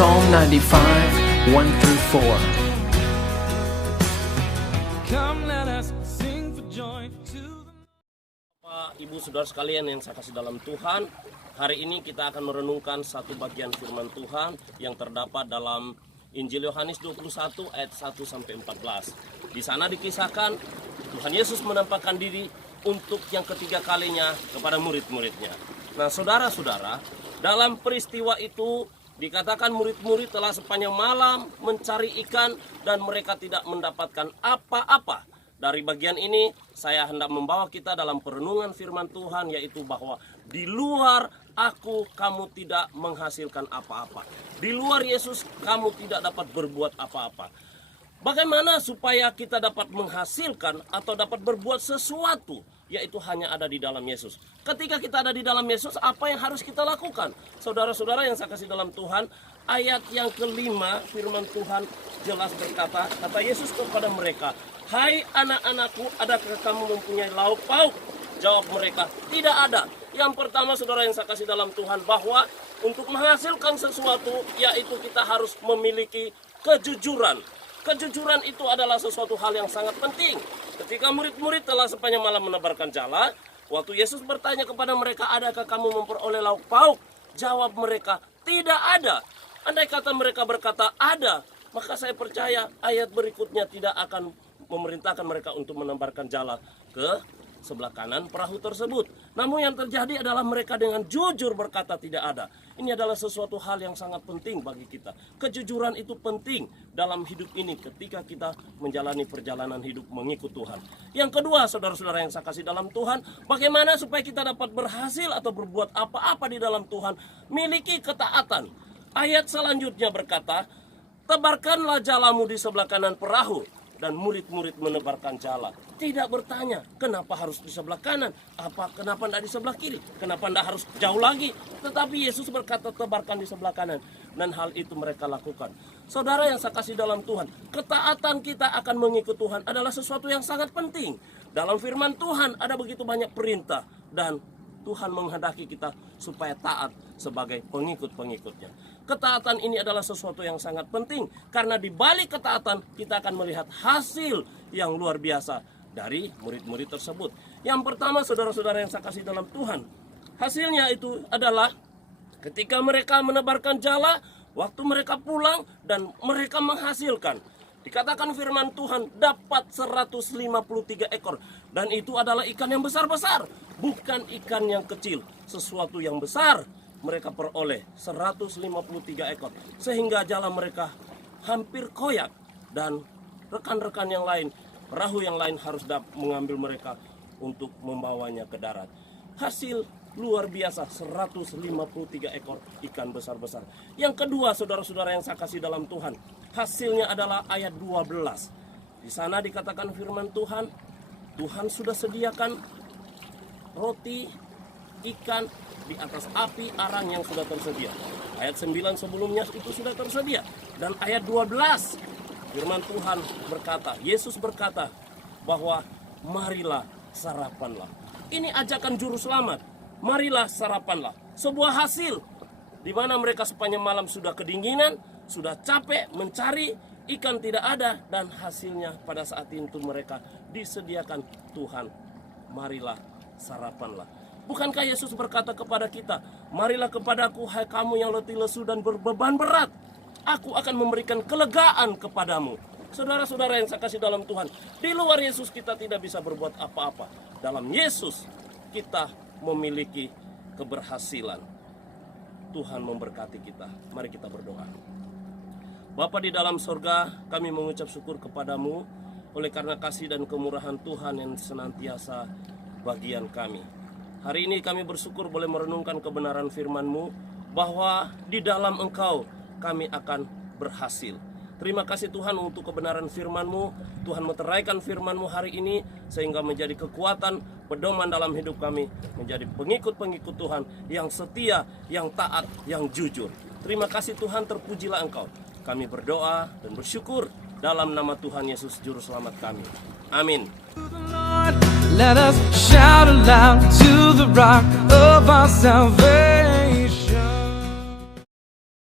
Psalm 95, 1 through 4. Come, let us sing for joy to the... Bapak, Ibu, Saudara sekalian yang saya kasih dalam Tuhan, hari ini kita akan merenungkan satu bagian firman Tuhan yang terdapat dalam Injil Yohanes 21 ayat 1 sampai 14. Di sana dikisahkan Tuhan Yesus menampakkan diri untuk yang ketiga kalinya kepada murid-muridnya. Nah, saudara-saudara, dalam peristiwa itu dikatakan murid-murid telah sepanjang malam mencari ikan dan mereka tidak mendapatkan apa-apa. Dari bagian ini saya hendak membawa kita dalam perenungan firman Tuhan, yaitu bahwa di luar aku kamu tidak menghasilkan apa-apa. Di luar Yesus kamu tidak dapat berbuat apa-apa. Bagaimana supaya kita dapat menghasilkan atau dapat berbuat sesuatu? Yaitu hanya ada di dalam Yesus. Ketika kita ada di dalam Yesus, apa yang harus kita lakukan? Saudara-saudara yang saya kasih dalam Tuhan, ayat yang kelima firman Tuhan jelas berkata, kata Yesus kepada mereka, "Hai anak-anakku, adakah kamu mempunyai lauk pauk?" Jawab mereka, "Tidak ada." Yang pertama, saudara yang saya kasih dalam Tuhan, bahwa untuk menghasilkan sesuatu, yaitu kita harus memiliki kejujuran. Kejujuran itu adalah sesuatu hal yang sangat penting. Ketika murid-murid telah sepanjang malam menebarkan jala, waktu Yesus bertanya kepada mereka, "Adakah kamu memperoleh lauk pauk?" Jawab mereka, "Tidak ada." Andai kata mereka berkata ada, maka saya percaya ayat berikutnya tidak akan memerintahkan mereka untuk menebarkan jala ke sebelah kanan perahu tersebut. Namun yang terjadi adalah mereka dengan jujur berkata tidak ada. Ini adalah sesuatu hal yang sangat penting bagi kita. Kejujuran itu penting dalam hidup ini ketika kita menjalani perjalanan hidup mengikut Tuhan. Yang kedua, saudara-saudara yang saya kasih dalam Tuhan, bagaimana supaya kita dapat berhasil atau berbuat apa-apa di dalam Tuhan? Miliki ketaatan. Ayat selanjutnya berkata, "Tebarkanlah jalamu di sebelah kanan perahu." Dan murid-murid menebarkan jala. Tidak bertanya, kenapa harus di sebelah kanan? Kenapa tidak di sebelah kiri? Kenapa tidak harus jauh lagi? Tetapi Yesus berkata, tebarkan di sebelah kanan. Dan hal itu mereka lakukan. Saudara yang saya kasih dalam Tuhan, ketaatan kita akan mengikut Tuhan adalah sesuatu yang sangat penting. Dalam firman Tuhan ada begitu banyak perintah. Dan Tuhan menghendaki kita supaya taat sebagai pengikut-pengikutnya. Ketaatan ini adalah sesuatu yang sangat penting, karena di balik ketaatan kita akan melihat hasil yang luar biasa dari murid-murid tersebut. Yang pertama, saudara-saudara yang saya kasih dalam Tuhan, hasilnya itu adalah ketika mereka menebarkan jala, waktu mereka pulang dan mereka menghasilkan. Dikatakan firman Tuhan dapat 153 ekor. Dan itu adalah ikan yang besar-besar, bukan ikan yang kecil. Sesuatu yang besar mereka peroleh, 153 ekor. Sehingga jala mereka hampir koyak. Dan rekan-rekan yang lain, perahu yang lain harus mengambil mereka untuk membawanya ke darat. Hasil luar biasa, 153 ekor ikan besar-besar. Yang kedua, saudara-saudara yang saya kasih dalam Tuhan, hasilnya adalah ayat 12. Di sana dikatakan firman Tuhan, Tuhan sudah sediakan roti, ikan di atas api arang yang sudah tersedia. Ayat 9 sebelumnya itu sudah tersedia. Dan ayat 12, firman Tuhan berkata, Yesus berkata bahwa marilah sarapanlah. Ini ajakan juru selamat. Marilah sarapanlah. Sebuah hasil di mana mereka sepanjang malam sudah kedinginan, sudah capek mencari, ikan tidak ada, dan hasilnya pada saat itu mereka disediakan Tuhan. Marilah sarapanlah. Bukankah Yesus berkata kepada kita, marilah kepadaku hai kamu yang letih lesu dan berbeban berat, aku akan memberikan kelegaan kepadamu. Saudara-saudara yang saya kasih dalam Tuhan, di luar Yesus kita tidak bisa berbuat apa-apa. Dalam Yesus kita memiliki keberhasilan. Tuhan memberkati kita. Mari kita berdoa. Bapa di dalam sorga, kami mengucap syukur kepadamu oleh karena kasih dan kemurahan Tuhan yang senantiasa bagian kami. Hari ini kami bersyukur boleh merenungkan kebenaran firman-Mu, bahwa di dalam Engkau kami akan berhasil. Terima kasih Tuhan untuk kebenaran firman-Mu. Tuhan meteraikan firman-Mu hari ini sehingga menjadi kekuatan, pedoman dalam hidup kami, menjadi pengikut-pengikut Tuhan yang setia, yang taat, yang jujur. Terima kasih Tuhan, terpujilah Engkau. Kami berdoa dan bersyukur dalam nama Tuhan Yesus Juru Selamat kami. Amin. Let us shout aloud to the rock of our salvation.